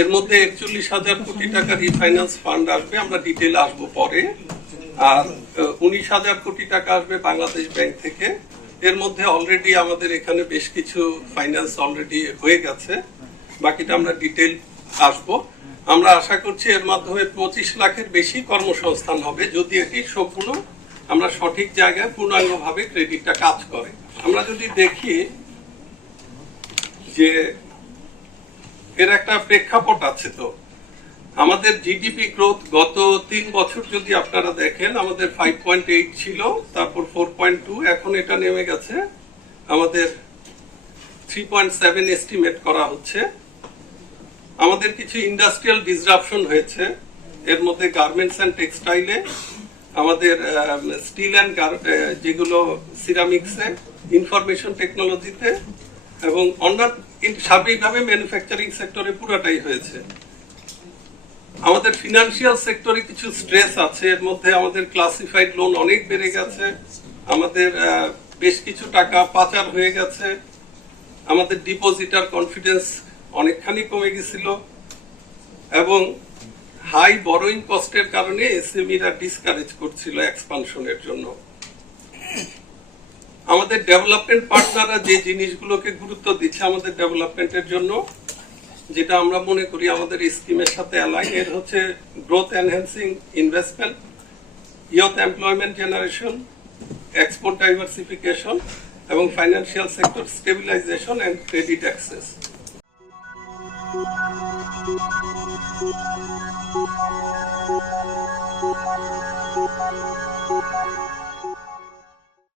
এর মধ্যে 41,000 কোটি টাকা রিফাইন্যান্স ফান্ড আসবে, আমরা ডিটেইল আসবো পরে। আর 19,000 কোটি টাকা আসবে বাংলাদেশ ব্যাংক থেকে। এর মধ্যে অলরেডি আমাদের এখানে বেশ কিছু ফাইন্যান্স অলরেডি হয়ে গেছে, বাকিটা আমরা ডিটেইল আসবো। আমরা আশা করছি এর মাধ্যমে 25 লাখের বেশি কর্মসংস্থান হবে, যদি এটি সম্পূর্ণ আমরা সঠিক জায়গায় পূর্ণাঙ্গভাবে ক্রেডিটটা কাজ করে। আমরা যদি দেখি যে এর একটা প্রেক্ষাপট আছে, তো আমাদের জিডিপি গ্রোথ গত 3 বছর যদি আপনারা দেখেন, আমাদের 5.8 ছিল, তারপর 4.2, এখন এটা নেমে গেছে, আমাদের 3.7 এস্টিমেট করা হচ্ছে। আমাদের কিছু ইন্ডাস্ট্রিয়াল ডিসরাপশন হয়েছে, এর মধ্যে গার্মেন্টস অ্যান্ড টেক্সটাইলে, আমাদের স্টিল অ্যান্ড যেগুলো সিরামিক্সে, ইনফরমেশন টেকনোলজিতে এবং অন্যান্য সার্বিকভাবে ম্যানুফ্যাকচারিং সেক্টরে পুরাটাই হয়েছে। আমাদের ফিনান্সিয়াল সেক্টরে কিছু স্ট্রেস আছে, এর মধ্যে আমাদের ক্লাসিফাইড লোন অনেক বেড়ে গেছে, আমাদের বেশ কিছু টাকা পাচার হয়ে গেছে, আমাদের ডিপোজিটার কনফিডেন্স অনেকখানি কমে গেছিল এবং হাই বরোইং কস্টের কারণে এসএমইরা ডিসকারেজ করছিল এক্সপানশনের জন্য। আমাদের ডেভেলপমেন্ট পার্টনাররা যে জিনিসগুলোকে গুরুত্ব দিচ্ছে আমাদের ডেভেলপমেন্টের জন্য, যেটা আমরা মনে করি আমাদের স্কিমের সাথে অ্যালাইন, এর হচ্ছে growth enhancing investment, youth employment generation, export diversification এবং financial sector stabilization and credit access.